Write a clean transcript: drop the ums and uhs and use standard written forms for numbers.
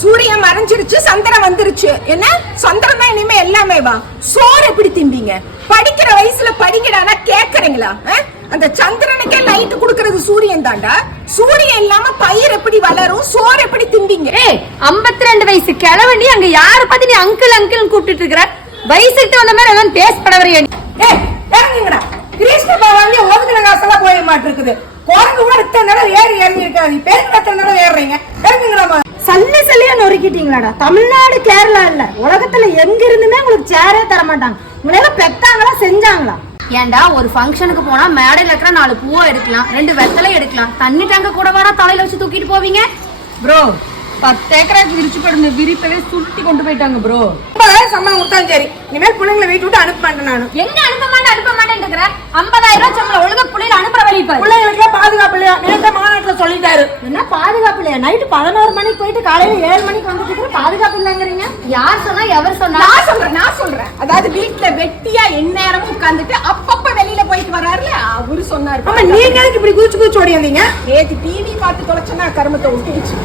சூரியன் மறைஞ்சிருச்சு, சந்திரன் வந்துருச்சு. என்ன சந்திரன் தான் இனிமே எல்லாமே வா. சோறு எப்படி திம்பீங்க? படிக்கிற வயசுல படிக்கடானா கேக்குறீங்களா? அந்த சந்திரனுக்கே லைட் குடுக்கறது சூரியன் தாண்டா. சூரியன் இல்லாம பயிர் எப்படி வளரும்? சோறு எப்படி திம்பீங்க? 52 வயசு கிழவண்டி அங்க யார பத்தி நீ அங்கிள் அங்கிள் கூப்பிட்டு இருக்கிற? வயசுக்கு வந்த மாதிரி எல்லாம் டேஸ்ட் பண்ண வரையா? இறங்குங்கடா. கிருஷ்ணப்பா வாங்கி ஒதுக்கின காசெல்லாம் போய மாட்டிருக்குது. குரங்கு கூட இத்தனை தடவை ஏறி இருக்காது. பேருக்கு எத்தனை தடவை ஏறுறீங்க? இறங்குங்கடாமா. சல்லி சல்லியா நொறுக்கிட்டீங்களாடா. தமிழ்நாடு கேரளா இல்ல, உலகத்துல எங்க இருந்துமே உங்களுக்கு சேரே தர மாட்டாங்க. உங்களை பெத்தாங்களா செஞ்சாங்களா? ஏண்டா ஒரு ஃபங்க்ஷனுக்கு போனா மேடையில இருக்கிற 4 பூவா எடுக்கலாம், 2 வெத்தலை எடுக்கலாம், தண்ணி டேங்க கூட வாடா தலையில வச்சு தூக்கிட்டு போவீங்க. ப்ரோ 10 ஏக்கராக்கு விரிச்சு படுந்த விரிப்பவே சுருட்டி கொண்டு போயிட்டாங்க ப்ரோ. சம்பளம் கொடுத்தாலும் சரி, இனிமேல் பிள்ளைங்களை வீட்டு விட்டு அனுப்ப மாட்டேன். நானு எங்க அனுப்ப மாட்டேன் இருக்கிற 50,000 ரூபாய் சம்பளம் ஒழுங்கா பிள்ளைல அனுப்புற வழி பாரு. பிள்ளைகளுக்கு பாதுகாப்பு இல்லையா? நேற்று மாநாட்டுல சொல்லிட்டாரு. என்ன பாதுகாப்பு இல்லையா? நைட்டு 11 மணிக்கு போயிட்டு காலையில 7 மணிக்கு வந்துட்டு பாதுகாப்பு இல்லைங்கிறீங்க. யார் சொன்னா எவர் சொன்னா? நான் சொல்றேன். அதாவது வீட்டுல வெட்டியா எந்நேரமும் உட்கார்ந்துட்டு அப்பப்ப வெளியில போயிட்டு வர்றாருல, அவரு சொன்னாரு. நீங்க இப்படி குதிச்சு ஓடி வந்தீங்க. நேற்று டிவி பார்த்து தொலைச்சனா கருமத்தை விட்டுச்சு.